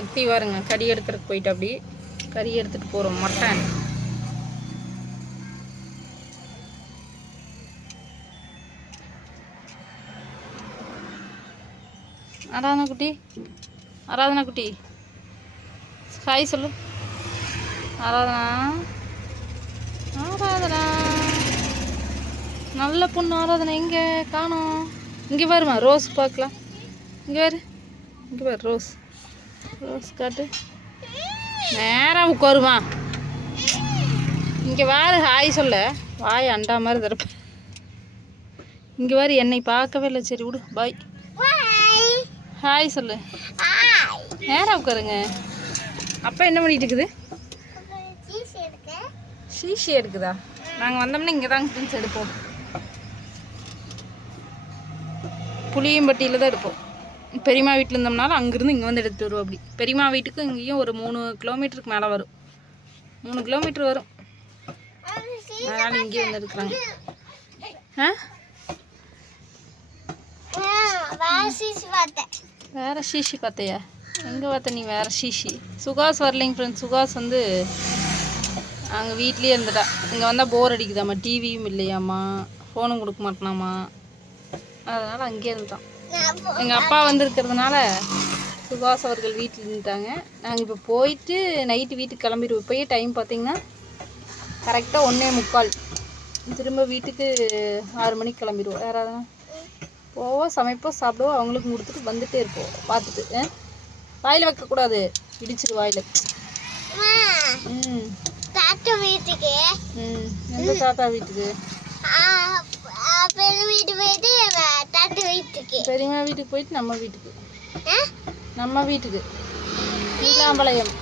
சக்தி வாருங்க கறி எடுக்கிறதுக்கு போயிட்டு அப்படி கறி எடுத்துகிட்டு போகிறோம். மட்டன் ஆராதனா குட்டி, ஆராதனா குட்டி ஹாய் சொல்லு. ஆராதனா, ஆராதனா நல்ல பொண்ணு. ஆராதனா எங்கே காணோம்? இங்கே வருமா ரோஸ் பார்க்கலாம். இங்கே வரு, இங்கே பாரு ரோஸ். ரோஸ் காட்டு. நேராக உட்காருமா. இங்கே வாரு ஹாய் சொல்ல. வாய் அண்டா மாதிரி தரப்ப. இங்கே வாரு, என்னை பார்க்கவே இல்லை. சரி விடு, பாய். ஹாய் சொல்லு. நேராக உட்காருங்க. அப்பா என்ன பண்ணிட்டு இருக்குது? ஷீஷி எடுக்குதா? நாங்கள் வந்தோம்னா இங்கே தான் ஃப்ரெண்ட்ஸ் எடுப்போம். புளியம்பட்டியில் தான் எடுப்போம். பெரியம்மா வீட்டில் இருந்தோம்னாலும் அங்கேருந்து இங்கே வந்து எடுத்துகிட்டு வருவோம். அப்படி பெரியம்மா வீட்டுக்கு இங்கேயும் ஒரு 3 கிலோமீட்டருக்கு மேலே வரும். 3 கிலோமீட்டர் வரும். அதனால் இங்கேயே வந்து எடுக்கிறாங்க. வேறு ஷீஷி பார்த்தையா? எங்கே பார்த்த நீ? வேறு ஷீஷி. சுகாஸ் வரலைங்க ஃப்ரெண்ட்ஸ். சுகாஸ் வந்து அங்கே வீட்லேயே இருந்துட்டா. இங்கே வந்தால் போர் அடிக்குதாம்மா, டிவியும் இல்லையாம்மா, ஃபோனும் கொடுக்க மாட்டேனாம்மா. அதனால் அங்கேயே இருந்துட்டான். எங்கள் அப்பா வந்திருக்கிறதுனால சுகாஸ் அவர்கள் வீட்டில் இருந்துட்டாங்க. நாங்கள் இப்போ போயிட்டு நைட்டு வீட்டுக்கு கிளம்பிடுவோம். இப்போயே டைம் பார்த்திங்கன்னா கரெக்டாக 1:45. திரும்ப வீட்டுக்கு 6 மணிக்கு கிளம்பிடுவோம். யாராவது போவோம், சமைப்போம், சாப்பிடுவோம், அவங்களுக்கும் கொடுத்துட்டு வந்துகிட்டே இருப்போம். பார்த்துட்டு வாயில் வைக்கக்கூடாது, இடிச்சிரு வாயில். தாத்தா வீட்டுக்கு. எந்த தாத்தா வீட்டுக்கு? பெரியம்மா வீட்டுக்கு போயிட்டு நம்ம வீட்டுக்கு. நம்ம வீட்டுக்கு நீலாம்பாளையம்.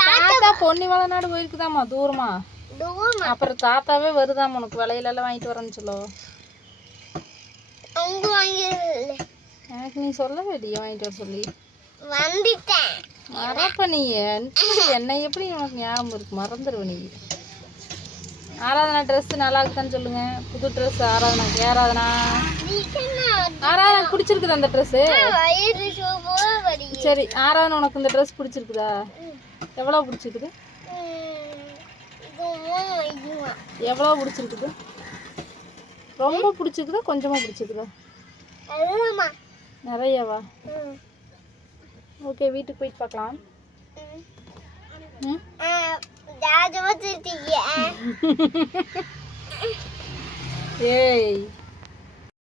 தாத்தா பொன்னி வளநாடு போயிருக்குதாம்மா, தூரமா. அப்புறம் தாத்தாவே வருதாம்மா உனக்கு வளையலெல்லாம் வாங்கிட்டு வரேன்னு சொல்லோ. எனக்கு நீ சொல்லவே இல்லையா வாங்கிட்டு வர சொல்லி. மறப்ப நீ என்னை எப்படி உனக்கு ஞாபகம் இருக்கு? மறந்துடுவ நீ. ஆராதனா ட்ரெஸ் நல்லா இருக்குதான்னு சொல்லுங்க. புது ட்ரெஸ் ஆராதனாக்கு. ஆராதனா, ஆராதனா பிடிச்சிருக்குதா அந்த ட்ரெஸ்ஸு? சரி ஆராதனா, உனக்கு இந்த ட்ரெஸ் பிடிச்சிருக்குதா? எவ்வளோ பிடிச்சிருக்குது? எவ்வளோ பிடிச்சிருக்குது? ரொம்ப பிடிச்சிருக்குதா கொஞ்சமாக பிடிச்சிருக்குதா? நிறையவா? ஓகே, வீட்டுக்கு போயிட்டு பார்க்கலாம். ஏய்